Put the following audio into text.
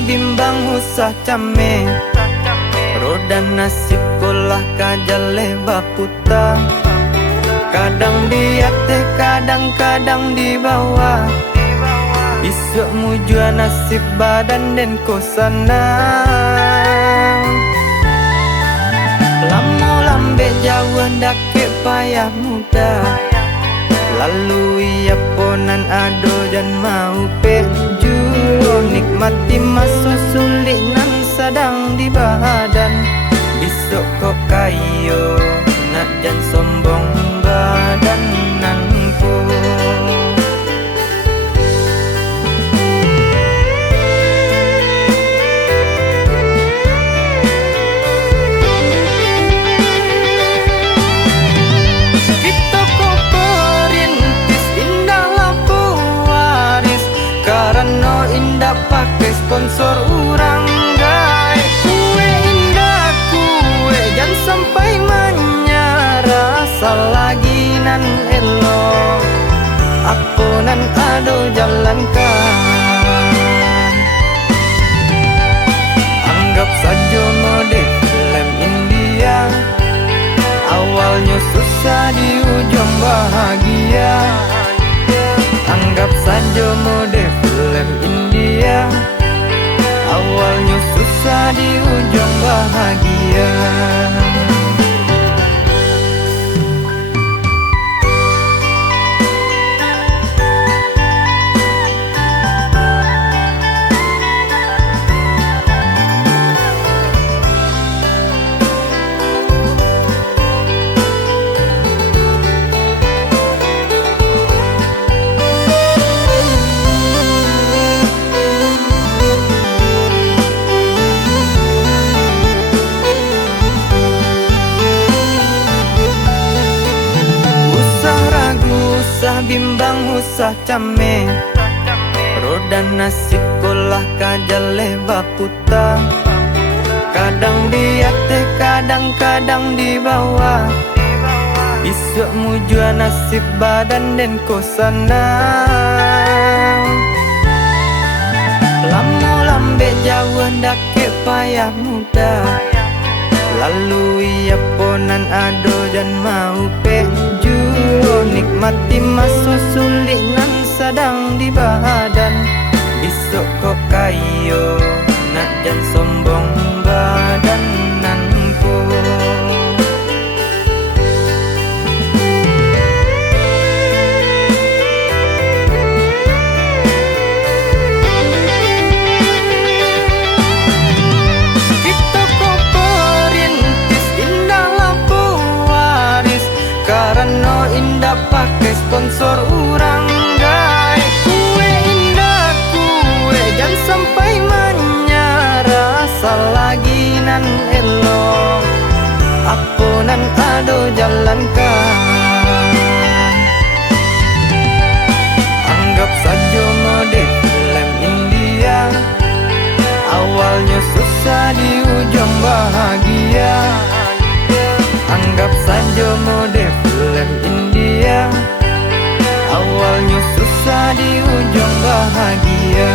usah bimbang, usah cameh. Roda nasib kolah kajale baputa. Kadang di atas, kadang-kadang di bawah. Isuk mujua nasib badan dan kosana. Lama lambe jauh dakik payah muda. Lalu ia ponan ado dan mau peju. Nikmati masa sulit nan sedang di badan. Besok kau kayo nak jan sombong badan nanku. Kita kau perintis indah lampu waris. Karena indah pakai sponsor orang gay. Kue indah kue jangan sampai menyerah. Selagi nan elok aku nan ado jalankan. Anggap saja mode film India. Awalnya susah di ujung bahagia. Anggap saja mode film India. Awalnya susah di ujung bahagia. Usah bimbang, usah cameh. Roda nasib kolah kajale baputa. Kadang di atas, kadang-kadang di bawah. Isuk mujua nasib badan dan kosana. Lama lambe jauh dakik payah muda. Lalu ia ponan ado dan mau peju. Nikmati masa sulit nan sedang di badan. Besok kau kayo nak jan sombong badan nanku. Kita kau perintis indah lampu waris. Karena indah pakai sponsor orang gay. Kue indah kue jangan sampai menyerah. Selagi nan elok aku nan ado jalankan. Anggap saja mode film India. Awalnya susah di ujung bahagia. Anggap saja mode film India. Awalnya susah di ujung bahagia.